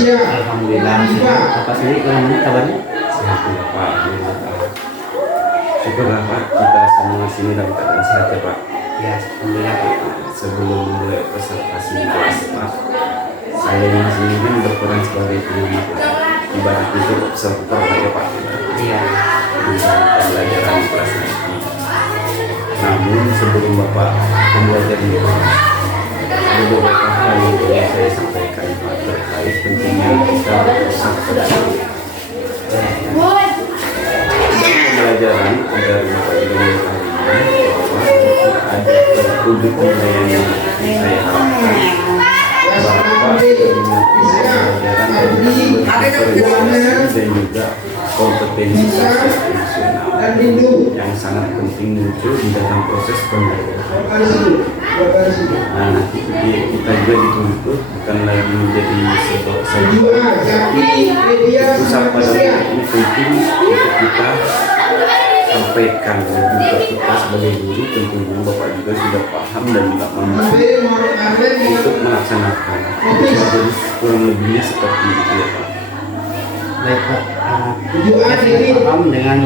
Alhamdulillah. Bapak sendiri gimana kabarnya? Sehat Pak, alhamdulillah. Syukurlah Pak, kita semua sini dalam keadaan sehat ya Pak. Ya, alhamdulillah Pak. Sebelum mulai presentasi kelas Pak, saya ini sini kan berperan sebagai pengamat Pak. Ibarat itu observer lah ya Pak. Iya. Di dalam pembelajaran kelas ini. Namun sebelum Bapak pembelajaran itu, ada beberapa hal yang ingin saya sampaikan Pak terkait pentingnya kita berusaha kepada diri. Dalam pembelajaran agar Bapak Ibu mengetahui bahwa ada publik penilaian yang saya harapkan bahwa dengan pembelajaran dan juga kompetensi sosial emosional yang sangat penting muncul di dalam proses pembelajaran. Nah, nanti kita juga dituntut bukan lagi menjadi sebuah sajian, pusat pada ini penting untuk kita sampaikan dan juga kita sebagai guru tentunya Bapak juga sudah paham dan juga mampu untuk melaksanakan. Jadi kurang lebihnya seperti itu ya Pak. Baik Pak, saya paham dengan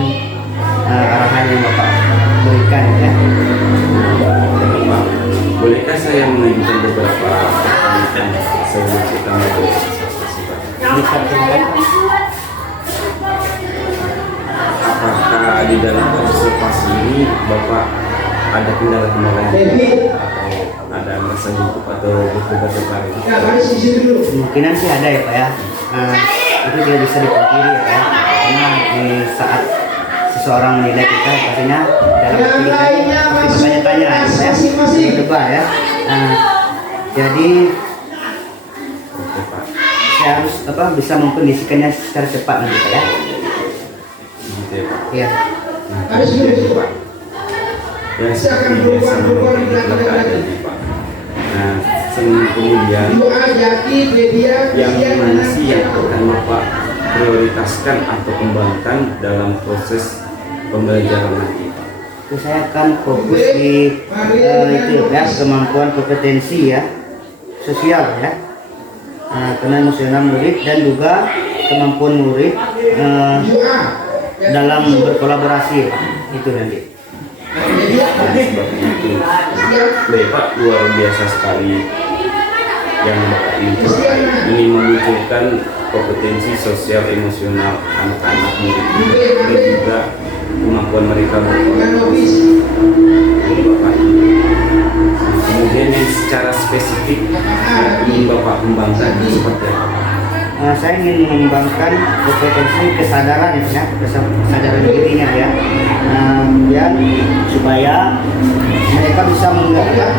arahan yang Bapak berikan ya. Pak, bolehkah saya mengajukan beberapa pertanyaan sebelum kita mulai presentasi Pak? Apakah di dalam observasi ini Bapak ada kendala-kendala atau ada merasa gugup atau berdebat tertarik? Kemungkinan sih ada ya Pak ya. Itu tidak bisa dipungkiri ya Pak. Karena di saat seseorang menilai kita pastinya dalam hati kita pasti bertanya-tanya ya, berdebat ya. Jadi saya harus bisa mengkondisikannya secara cepat nanti Pak ya. Gitu ya Pak. Iya. Yang seperti biasa memang Pak. Nah, kemudian yang mana sih yang akan Bapak prioritaskan atau kembangkan dalam proses pembelajaran nanti Pak? Itu saya akan fokus di itu ya, kemampuan kompetensi ya, sosial ya, karena emosional murid dan juga kemampuan murid dalam berkolaborasi Pak. Itu nanti. Seperti itu. Baik Pak, luar biasa sekali yang Bapak ini memunculkan kompetensi sosial emosional anak-anak murid dan juga kemampuan mereka berkolaborasi. Kemudian yang secara spesifik yang ingin Bapak kembangkan seperti apa? Saya ingin mengembangkan kompetensi kesadaran ya, kesadaran dirinya ya, kemudian supaya mereka bisa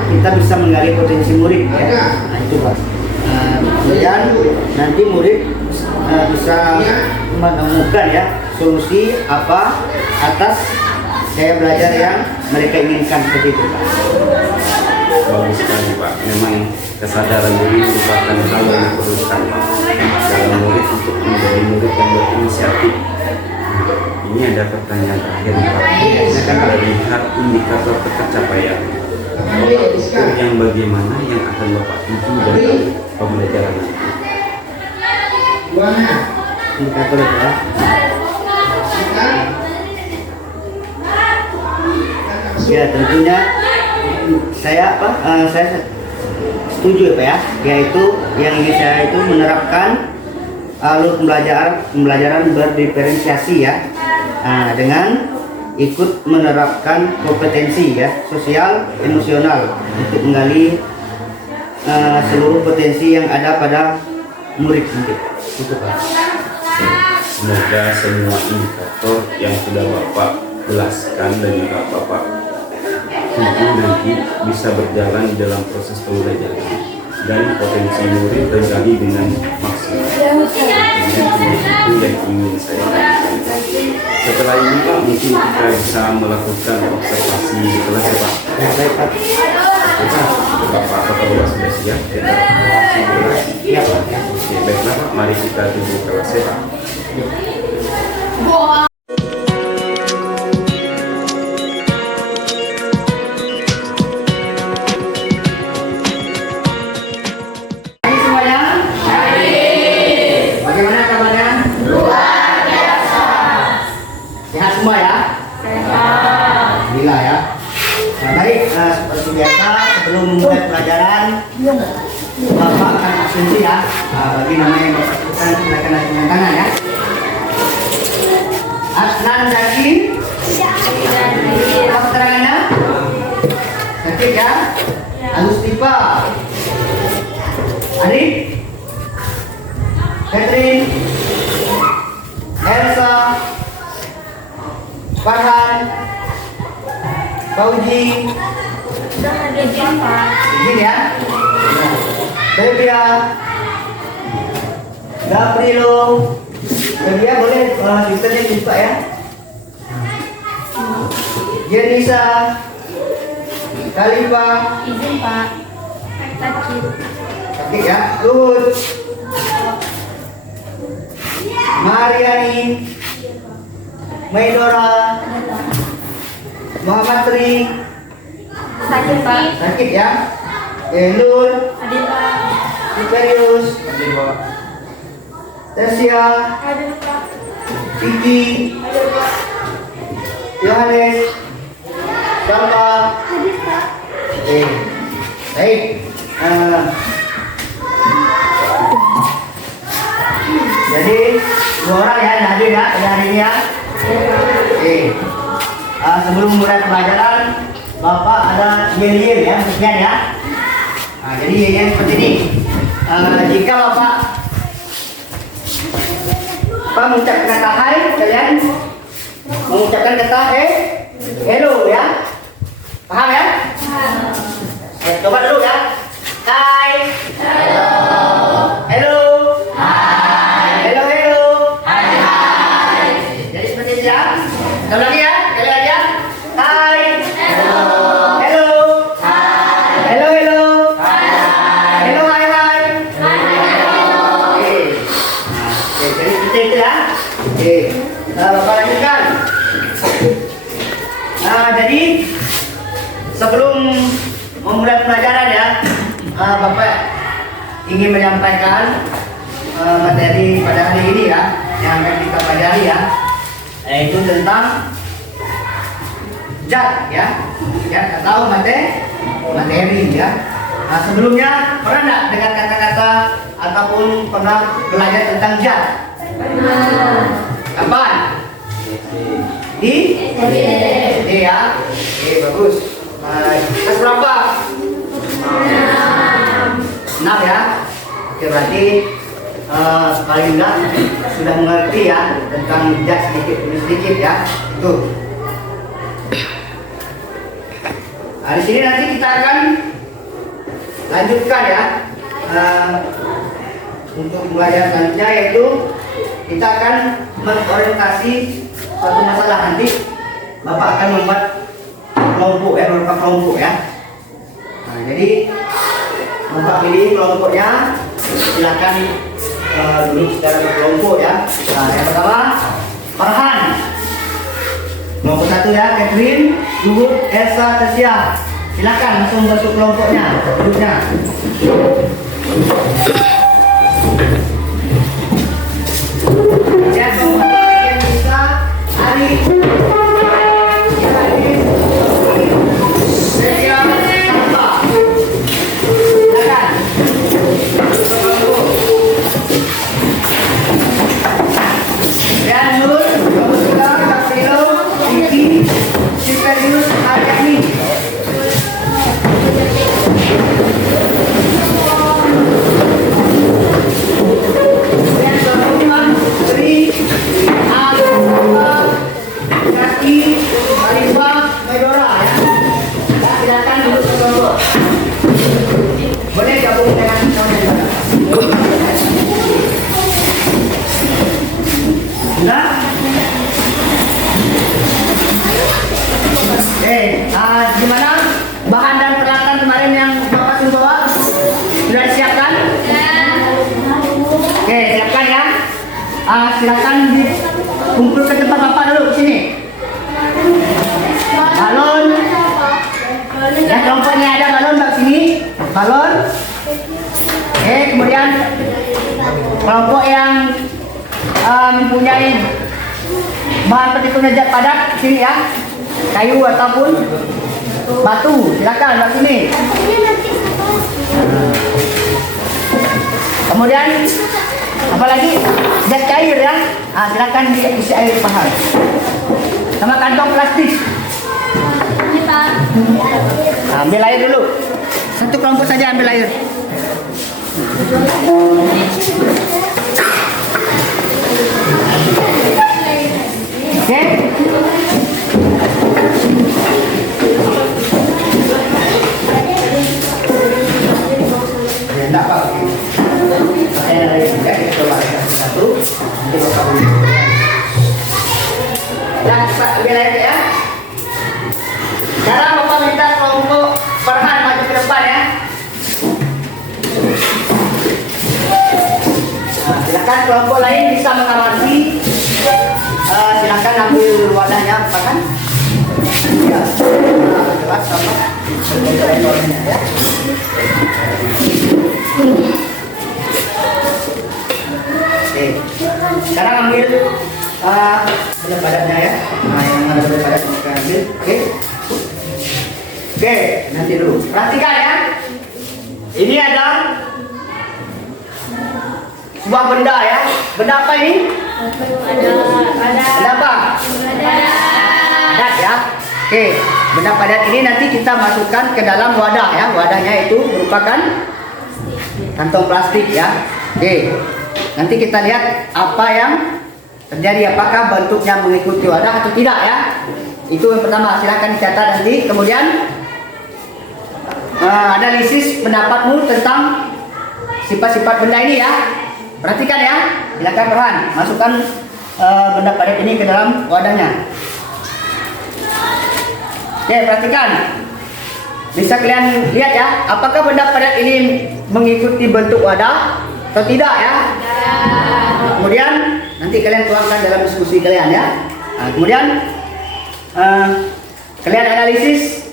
kita bisa menggali potensi murid ya. Nah itu Pak. Kemudian nanti murid bisa menemukan ya solusi apa atas gaya belajar yang mereka inginkan seperti itu Pak. Bagus sekali Pak, memang kesadaran diri merupakan hal yang diperlukan dalam murid untuk menjadi murid yang berinisiatif. Ini ada pertanyaan terakhir Pak. Kita lihat indikator tercapaian. Bapak ukur yang bagaimana yang akan Bapak tuju dalam pembelajaran nanti? Indikator ya. Ya tentunya saya setuju Pak ya, yaitu yang ingin saya itu menerapkan alur pembelajaran berdiferensiasi ya, dengan ikut menerapkan kompetensi ya sosial emosional untuk menggali seluruh potensi yang ada pada murid nanti. Itu Pak. Semoga semua indikator yang sudah Bapak jelaskan dan juga Bapak tuju nanti bisa berjalan di dalam proses pembelajaran dan potensi murid tergali dengan maksimal. Itu yang ingin saya sampaikan. Setelah ini Pak, mungkin kita bisa melakukan observasi di kelas ya Pak. Baik Pak. Bapak Bapak sudah siap? Iya Pak. Oke, baiklah Pak, mari kita tunggu kelas ya Pak. sebelum memulai pelajaran, Bapak akan absensi ya. Bagi nama yang bersangkutan silakan dengan tangan ya. Adnan Zaki. Apa keterangannya? Sakit ya. Agustipa. Adik. Catherine. Elsa. Farhan. Fauji. Izin ya. Febia. Gabrielo. Febia boleh sistemnya lupa ya. Jenisa. Khalifa. Izin Pak. Sakit ya. Luhut. Mariani. Maidora. Muhammad Tri. Sakit Pak. Sakit ya. Nur. Adil Pak. Imperius. Tersia. Adil Pak. Vicky. Adil Pak. Yohanes. Salma. Adil Pak. Baik. Jadi dua orang ya yang hadir ya pada hari ini ya. Oke. Sebelum mulai pelajaran, Bapak ada yel-yel ya sekian ya. Jadi yel-yel seperti ini. Jika Bapak mengucapkan kata hai, kalian mengucapkan kata hello ya. Paham ya? Coba dulu ya. Hai. Hello. Hello. Hai. Hello, hello. Hai, hai. Jadi seperti itu ya. Sekali lagi ya. Sekali lagi ya. Hai. Hello. Hello. Hai. Hello, hello. Hai. Hello, hai, hai. Hai. Oke. Oke, jadi seperti itu ya. Oke. Bapak lanjutkan. Jadi sebelum memulai pelajaran ya, Bapak ingin menyampaikan materi pada hari ini ya, yang akan kita pelajari ya, yaitu tentang zat ya, atau materi ya. Sebelumnya pernah nggak dengar kata-kata ataupun pernah belajar tentang zat? Kapan? Di SD ya. Oke, bagus. Kelas berapa? 6 ya. Oke, berarti paling enggak sudah mengerti ya tentang zat sedikit demi sedikit ya. Itu. Di sini nanti kita akan lanjutkan ya untuk belajar selanjutnya, yaitu kita akan mengorientasi suatu masalah. Nanti Bapak akan membuat kelompok ya, beberapa kelompok ya. Jadi Bapak pilih kelompoknya, silakan duduk secara berkelompok ya. Yang pertama Farhan, kelompok 1 ya, Catherine, Luhut, Elsa, Tersia. Silakan langsung bentuk kelompoknya, duduknya. Ya, kelompok yang bisa Ari. Boleh gabung dengan kawan-kawan. Sudah? Gimana bahan dan peralatan kemarin yang Bapak suruh bawa? Sudah disiapkan? Oke, siapkan ya. Silakan dikumpul ke tempat Bapak dulu sini. Balon. Ya, kelompoknya ada balon Mbak sini. Balon. Oke, kemudian kelompok yang mempunyai bahan seperti zat padat sini ya, kayu ataupun Batu, silakan Mbak sini. Kemudian apa lagi? Gas cair ya. Silakan diisi air paha. Sama kantong plastik. Ini Pak. Ambil air dulu. Satu kelompok saja ambil air. Oke. Ya, enggak apa. Saya lagi juga coba satu. Nanti Bapak beli. Dan Pak ambil air ya. Sekarang Bapak minta kelompok Farhan maju ke depan ya. Silakan kelompok lain bisa mengamati. Silakan ambil wadahnya Farhan. Ya. Jelas sama. Ya. Oke. Sekarang ambil berat badannya ya. Yang ada berat badan kita ambil. Oke. Oke, nanti dulu. Perhatikan ya. Ini ada sebuah benda ya. Benda apa ini? Benda apa? Padat ya. Oke, benda padat ini nanti kita masukkan ke dalam wadah ya. Wadahnya itu merupakan kantong plastik ya. Oke. Nanti kita lihat apa yang terjadi, apakah bentuknya mengikuti wadah atau tidak ya. Itu yang pertama, silakan dicatat nanti. Kemudian analisis pendapatmu tentang sifat-sifat benda ini ya. Perhatikan ya. Silakan Farhan, masukkan benda padat ini ke dalam wadahnya. Oke, perhatikan. Bisa kalian lihat ya, apakah benda padat ini mengikuti bentuk wadah atau tidak ya? Kemudian nanti kalian tuangkan dalam diskusi kalian ya. Kemudian kalian analisis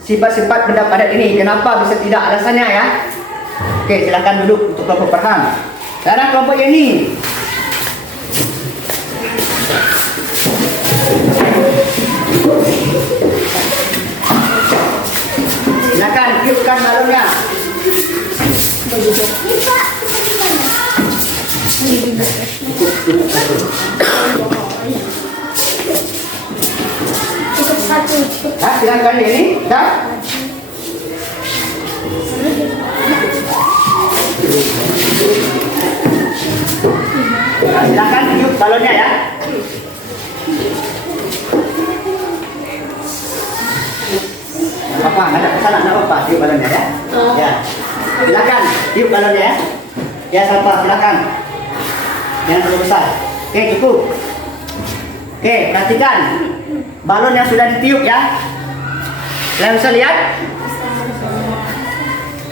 sifat-sifat benda padat ini, kenapa bisa tidak, alasannya ya. Oke, silakan duduk untuk kelompok Farhan. Sekarang kelompok ini. Silakan tiupkan balonnya. Silakan ini, dah. Silakan tiup balonnya ya. Apa? Ada kesalahan apa? Tiup balonnya ya. Ya. Silakan tiup balonnya ya. Ya, siapa? Silakan. Yang terlalu besar. Oke, cukup. Oke, perhatikan. Balon yang sudah ditiup ya. Kalian bisa lihat?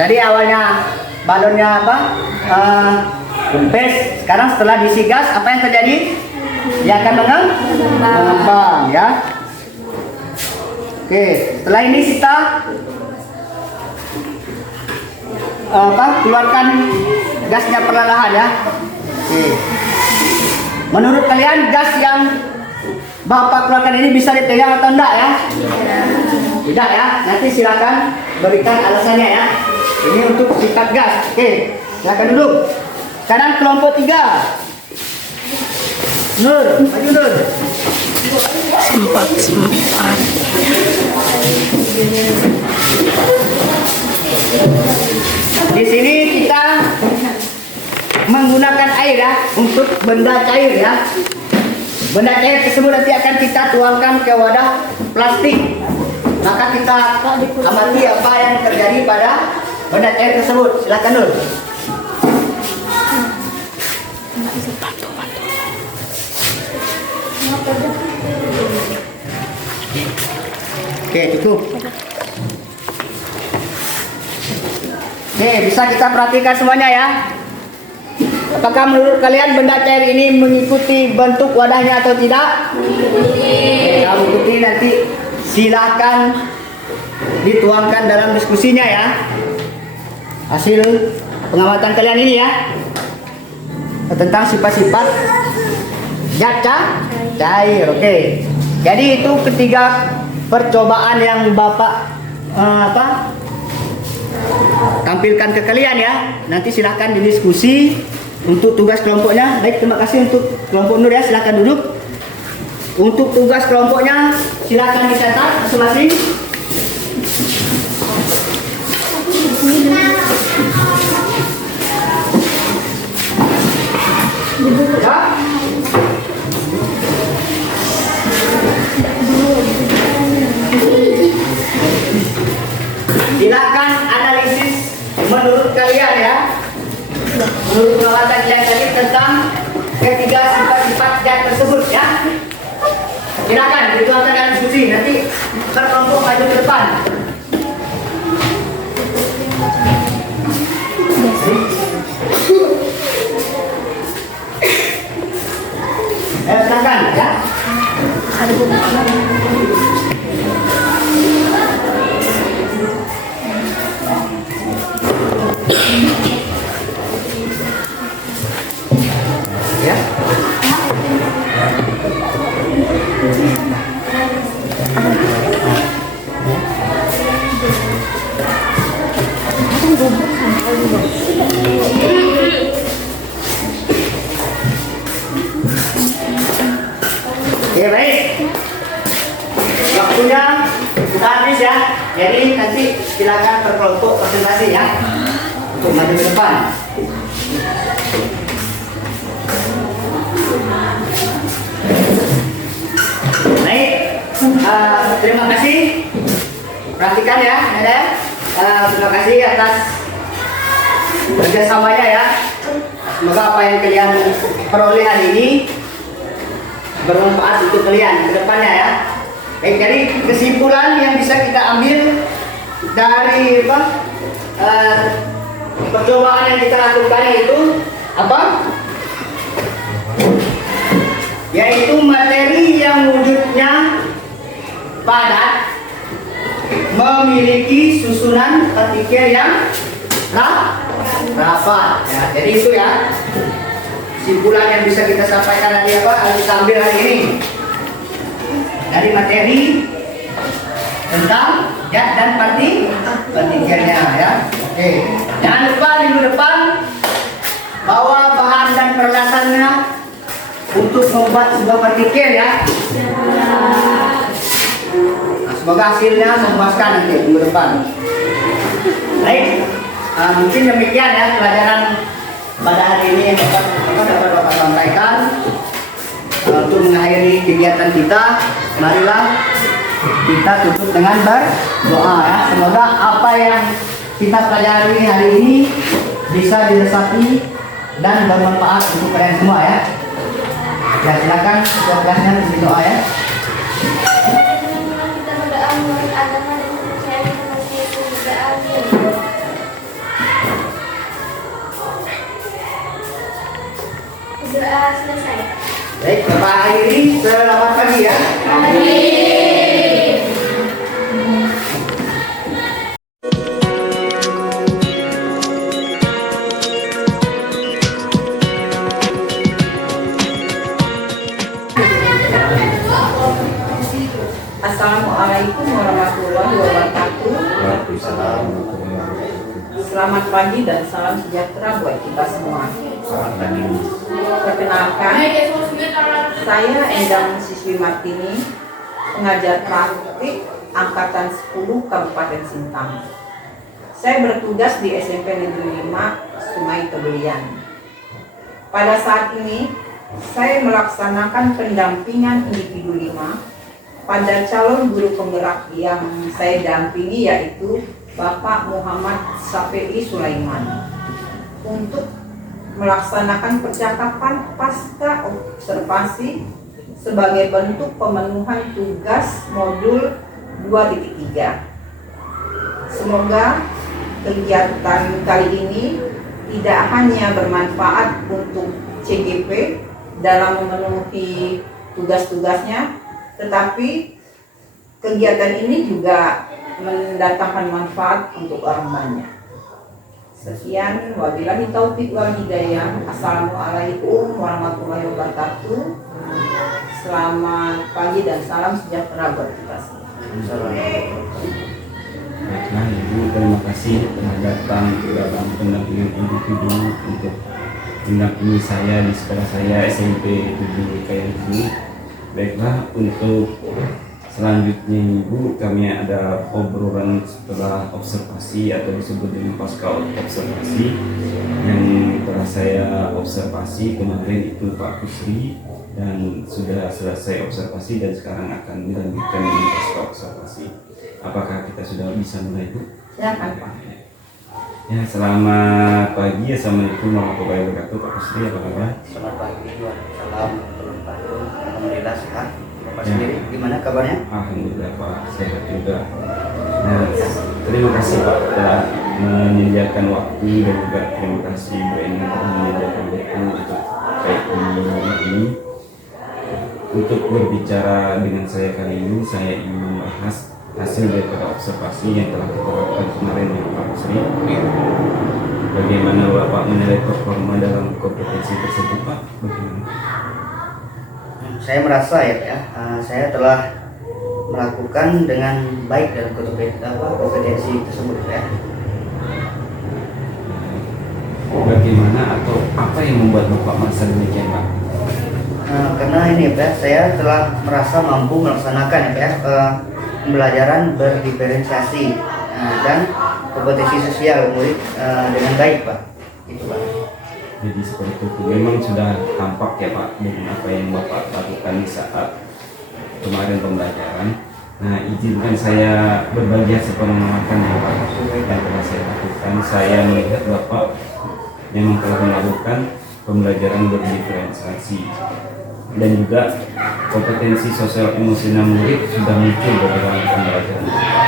Tadi awalnya balonnya apa? Kempes. Sekarang setelah diisi gas, apa yang terjadi? Dia akan mengembang ya. Oke, setelah ini kita keluarkan gasnya perlahan ya. Oke. Menurut kalian gas yang Bapak keluarkan ini bisa dipegang atau enggak ya? Tidak ya. Nanti silakan berikan alasannya ya. Ini untuk sifat gas. Oke, silakan duduk. Sekarang kelompok 3. Nur, maju Nur. Sempat. Di sini kita menggunakan air ya untuk benda cair ya. Benda cair tersebut nanti akan kita tuangkan ke wadah plastik. Maka kita amati apa yang terjadi pada benda cair tersebut. Silakan Nur. Oke, cukup. Oke, bisa kita perhatikan semuanya ya. Apakah menurut kalian benda cair ini mengikuti bentuk wadahnya atau tidak? Kalau mengikuti nanti silahkan dituangkan dalam diskusinya ya. Hasil pengamatan kalian ini ya. Tentang sifat-sifat zat cair. Oke. Jadi itu ketiga percobaan yang Bapak tampilkan ke kalian ya. Nanti silahkan didiskusi untuk tugas kelompoknya. Baik, terima kasih untuk kelompok Nur ya, silahkan duduk. Untuk tugas kelompoknya silahkan dicatat masing-masing. Ya. Silakan analisis menurut kalian ya, menurut pengamatan kalian tadi tentang ketiga sifat-sifat yang tersebut ya. Silakan dituangkan dalam diskusi, nanti berkelompok maju ke depan. Silakan ya. Ya. Ya baik, waktunya sudah habis ya. Jadi nanti silakan berkelompok presentasi ya untuk maju ke depan. Baik, terima kasih. Perhatikan ya, ada. Terima kasih atas kerjasamanya ya. Semoga apa yang kalian peroleh hari ini bermanfaat untuk kalian ke depannya ya. Baik, jadi kesimpulan yang bisa kita ambil dari percobaan yang kita lakukan itu apa? Yaitu materi yang wujudnya padat, memiliki susunan partikel yang rapat. Ya, jadi itu ya kesimpulan yang bisa kita sampaikan dari harus ambil hari ini dari materi tentang zat dan partikelnya ya. Oke, jangan lupa minggu depan bawa bahan dan peralatannya untuk membuat sebuah partikel ya. Nah, semoga hasilnya memuaskan nanti minggu depan. Baik, mungkin demikian ya pelajaran pada hari ini yang dapat Bapak sampaikan. Untuk mengakhiri kegiatan kita, marilah kita tutup dengan berdoa ya. Semoga apa yang kita pelajari hari ini bisa diresapi dan bermanfaat untuk kalian semua ya. Ya, silakan ketua kelasnya berdoa ya. Kita berdoa menurut agama dan kepercayaan Nabi Muhammad. Doa selesai. Baik, Bapak akhiri, selamat pagi ya. Assalamualaikum warahmatullahi wabarakatuh. Selamat pagi dan salam sejahtera buat kita semua. Perkenalkan, saya Endang Siswi Martini, pengajar praktik Angkatan 10 Kabupaten Sintang. Saya bertugas di SMP Negeri 5 Sungai Tebelian. Pada saat ini, saya melaksanakan pendampingan individu 5 pada calon guru penggerak yang saya dampingi, yaitu Bapak Muhammad Safi'i Sulaiman, untuk melaksanakan percakapan pasca observasi sebagai bentuk pemenuhan tugas modul 2.3. Semoga kegiatan kali ini tidak hanya bermanfaat untuk CGP dalam memenuhi tugas-tugasnya, tetapi kegiatan ini juga mendatangkan manfaat untuk orang banyak. Sekian, wabillahi taufiq wal hidayah. Assalamualaikum warahmatullahi wabarakatuh. Selamat pagi dan salam sejahtera buat kita semua. Baiklah Ibu, terima kasih telah datang dalam pendampingan individu untuk mendampingi saya di sekolah saya SMP 7 kayak ini. Baiklah, untuk selanjutnya Ibu, kami ada obrolan setelah observasi atau disebut dengan pasca observasi yang telah saya observasi kemarin itu Pak Kusri, dan sudah selesai observasi dan sekarang akan dilanjutkan dengan pasca observasi. Apakah kita sudah bisa mulai Bu? Silakan Pak. Ya, selamat pagi. Assalamualaikum warahmatullahi wabarakatuh. Pak Kusri, apa kabar? Selamat pagi, salam berbahagia. Alhamdulillah sehat. Bapak Ya. sendiri gimana kabarnya? Alhamdulillah Pak, sehat juga. Nah, terima kasih Pak telah menyediakan waktu, dan juga terima kasih Bu Eni telah menyediakan waktu untuk kayak ini. Untuk berbicara dengan saya kali ini, saya ingin membahas hasil daripada observasi yang telah kita lakukan kemarin ya Pak Kusri. Bagaimana Bapak menilai performa dalam kompetensi tersebut Pak? Bagaimana? Saya merasa saya telah melakukan dengan baik dalam kompetensi tersebut ya. Bagaimana atau apa yang membuat Bapak merasa demikian Pak? Karena ini saya telah merasa mampu melaksanakan pembelajaran berdiferensiasi dan kompetensi sosial murid dengan baik Pak. Itu Pak. Jadi seperti itu memang sudah tampak ya Pak dengan apa yang Bapak lakukan di saat kemarin pembelajaran. Nah, izinkan saya berbagi hasil pengamatan yang Pak yang telah saya lakukan. Saya melihat Bapak memang telah melakukan pembelajaran berdiferensiasi, dan juga kompetensi sosial emosional murid sudah muncul dalam pembelajaran Bapak.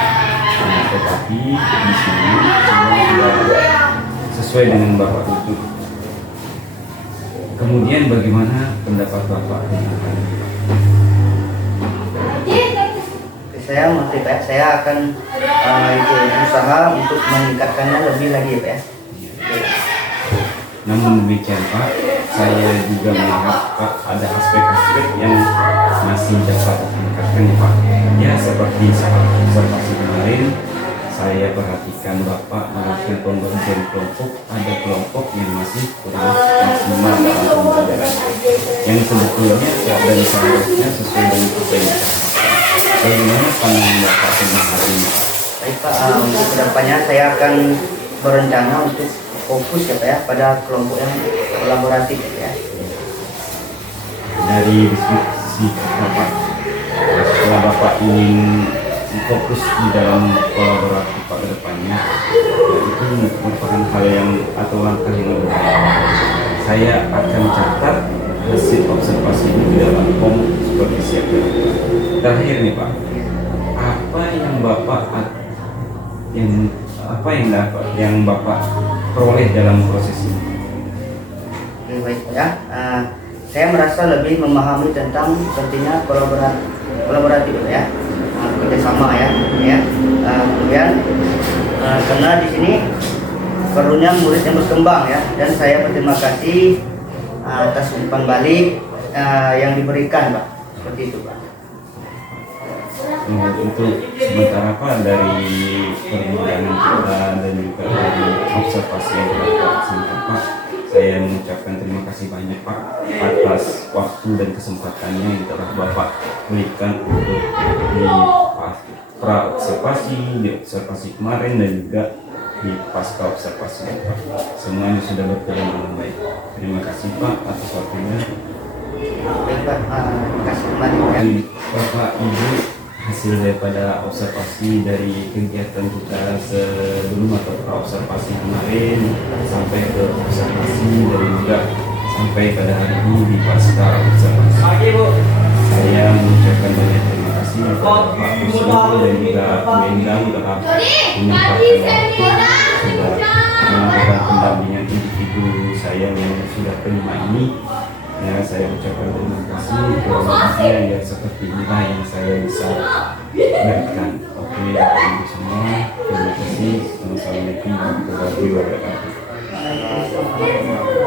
Nah, tetapi di sini semua sudah sesuai dengan Bapak tuntut. Kemudian bagaimana pendapat Bapak tentang hal ini? Saya akan berusaha untuk meningkatkannya lebih lagi ya. Namun demikian Pak, saya juga melihat Pak ada aspek-aspek yang masih dapat ditingkatkan Pak. Ya, seperti saat observasi kemarin, saya perhatikan Bapak melakukan pembagian kelompok, ada kelompok yang masih kurang maksimal dalam pembelajaran, yang sebetulnya dan seharusnya sesuai dengan apa yang diharapkan. Bagaimana pandangan Bapak tentang hal ini? Baik Pak, untuk kedepannya saya akan berencana untuk fokus ya pada kelompok yang kolaboratif ya. Dari diskusi Bapak, setelah Bapak ingin fokus di dalam kolaborasi Pak ke depannya, ya itu merupakan hal yang atau langkah yang lebih baik. Saya akan catat hasil observasi ini di dalam form seperti siapa. Terakhir nih Pak, apa yang Bapak peroleh dalam proses ini? Oke, baik ya. Saya merasa lebih memahami tentang pentingnya kolaboratif ya, kerjasama ya. Kemudian karena di sini perlunya murid yang berkembang ya, dan saya berterima kasih atas umpan balik yang diberikan Pak. Seperti itu Pak. Untuk sementara Pak, dari perbincangan kita dan juga dari observasi yang telah kita laksanakan Pak, saya mengucapkan terima kasih banyak Pak atas waktu dan kesempatannya yang telah Bapak berikan untuk di pra-observasi, di observasi kemarin, dan juga di pasca observasi Pak. Semuanya sudah berjalan dengan baik. Terima kasih Pak atas waktunya. Baik Pak, terima kasih kembali ya. Bapak Ibu, hasil daripada observasi dari kegiatan kita sebelum atau pra-observasi kemarin sampai ke observasi, dan juga sampai pada hari ini di pasca observasi. Saya mengucapkan banyak terima kasih kepada Pak Kusri dan juga Bu Endang telah menyempatkan waktu sudah melakukan pendampingan individu saya yang sudah terima ini. Ya, saya ucapkan terima kasih. Kurang ya seperti inilah yang saya bisa berikan. Oke, Bapak Ibu semua, terima kasih. Wassalamualaikum warahmatullahi wabarakatuh.